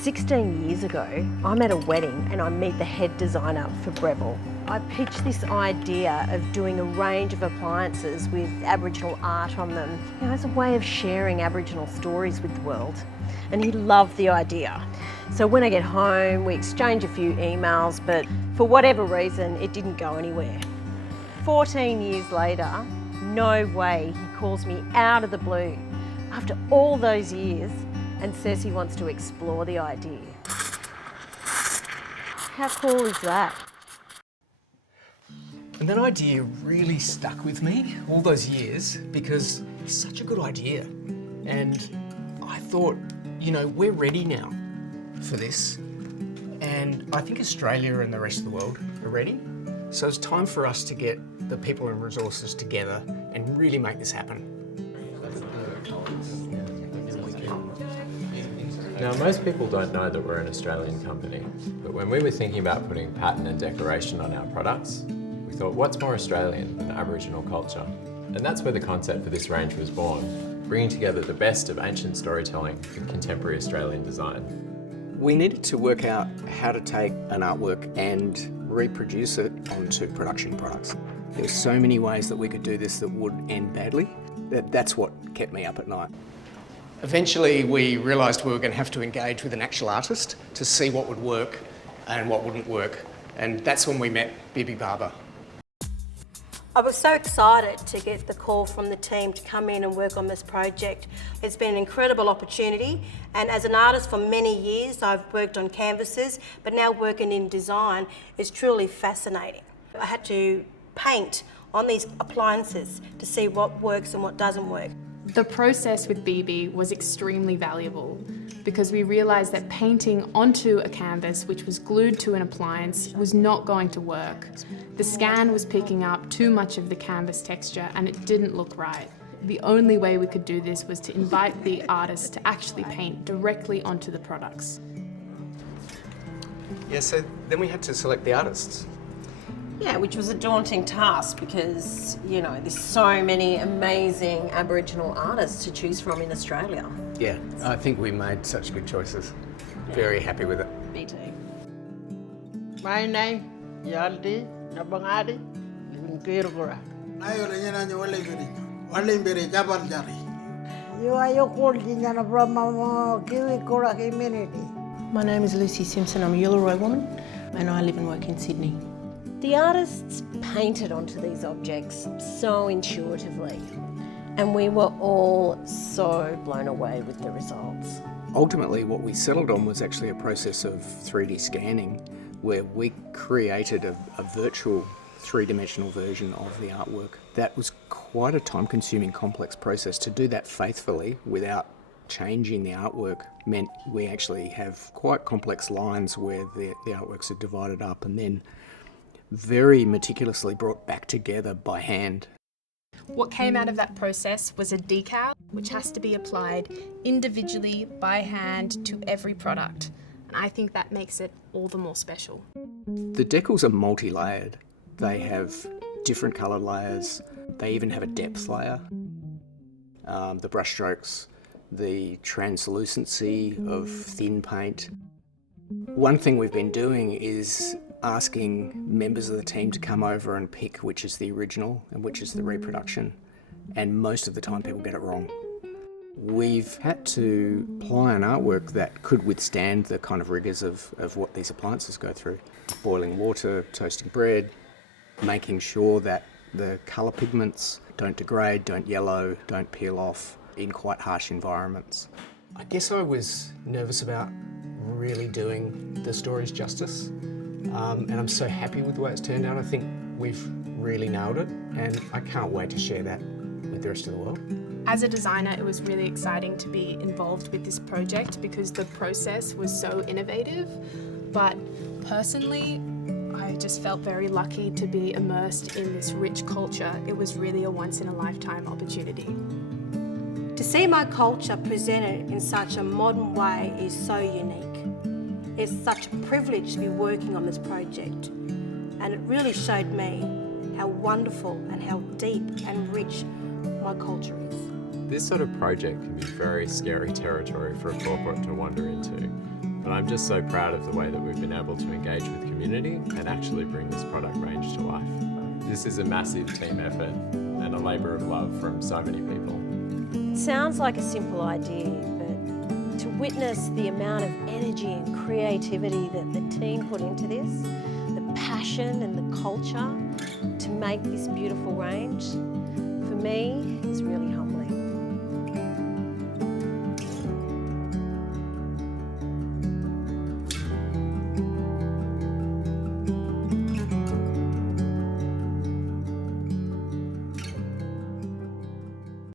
16 years ago, I'm at a wedding and I meet the head designer for Breville. I pitched this idea of doing a range of appliances with Aboriginal art on them, as a way of sharing Aboriginal stories with the world. And he loved the idea. So when I get home, we exchange a few emails, but for whatever reason, it didn't go anywhere. 14 years later, no way, he calls me out of the blue after all those years and says he wants to explore the idea. How cool is that? And that idea really stuck with me all those years because it's such a good idea. And I thought, we're ready now for this. And I think Australia and the rest of the world are ready. So it's time for us to get the people and resources together and really make this happen. Now, most people don't know that we're an Australian company, but when we were thinking about putting pattern and decoration on our products, we thought, what's more Australian than Aboriginal culture? And that's where the concept for this range was born, bringing together the best of ancient storytelling with contemporary Australian design. We needed to work out how to take an artwork and reproduce it onto production products. There were so many ways that we could do this that would end badly. That's what kept me up at night. Eventually we realised we were going to have to engage with an actual artist to see what would work and what wouldn't work. And that's when we met Bibi Barber. I was so excited to get the call from the team to come in and work on this project. It's been an incredible opportunity, and as an artist for many years I've worked on canvases, but now working in design is truly fascinating. I had to paint on these appliances to see what works and what doesn't work. The process with BB was extremely valuable because we realised that painting onto a canvas which was glued to an appliance was not going to work. The scan was picking up too much of the canvas texture and it didn't look right. The only way we could do this was to invite the artist to actually paint directly onto the products. Yeah, so then we had to select the artists. Yeah, which was a daunting task because, there's so many amazing Aboriginal artists to choose from in Australia. Yeah, I think we made such good choices. Very happy with it. Me too. My name, Yalti Napangati, live in Culinary. Warlimpirrnga Tjapaltjarri. You are Yukultji Napangati community. My name is Lucy Simpson. I'm a Uluru woman and I live and work in Sydney. The artists painted onto these objects so intuitively, and we were all so blown away with the results. Ultimately, what we settled on was actually a process of 3D scanning where we created a virtual three-dimensional version of the artwork. That was quite a time-consuming, complex process. To do that faithfully without changing the artwork meant we actually have quite complex lines where the artworks are divided up and then very meticulously brought back together by hand. What came out of that process was a decal, which has to be applied individually by hand to every product. And I think that makes it all the more special. The decals are multi-layered. They have different coloured layers. They even have a depth layer. The brush strokes, the translucency of thin paint. One thing we've been doing is asking members of the team to come over and pick which is the original and which is the reproduction, and most of the time people get it wrong. We've had to apply an artwork that could withstand the kind of rigours of what these appliances go through. Boiling water, toasting bread, making sure that the colour pigments don't degrade, don't yellow, don't peel off in quite harsh environments. I guess I was nervous about really doing the stories justice. And I'm so happy with the way it's turned out. I think we've really nailed it and I can't wait to share that with the rest of the world. As a designer, it was really exciting to be involved with this project because the process was so innovative. But personally, I just felt very lucky to be immersed in this rich culture. It was really a once-in-a-lifetime opportunity. To see my culture presented in such a modern way is so unique. It's such a privilege to be working on this project, and it really showed me how wonderful and how deep and rich my culture is. This sort of project can be very scary territory for a corporate to wander into. But I'm just so proud of the way that we've been able to engage with community and actually bring this product range to life. This is a massive team effort and a labour of love from so many people. It sounds like a simple idea, but to witness the amount of energy and creativity that the team put into this, the passion and the culture to make this beautiful range, for me is really humbling.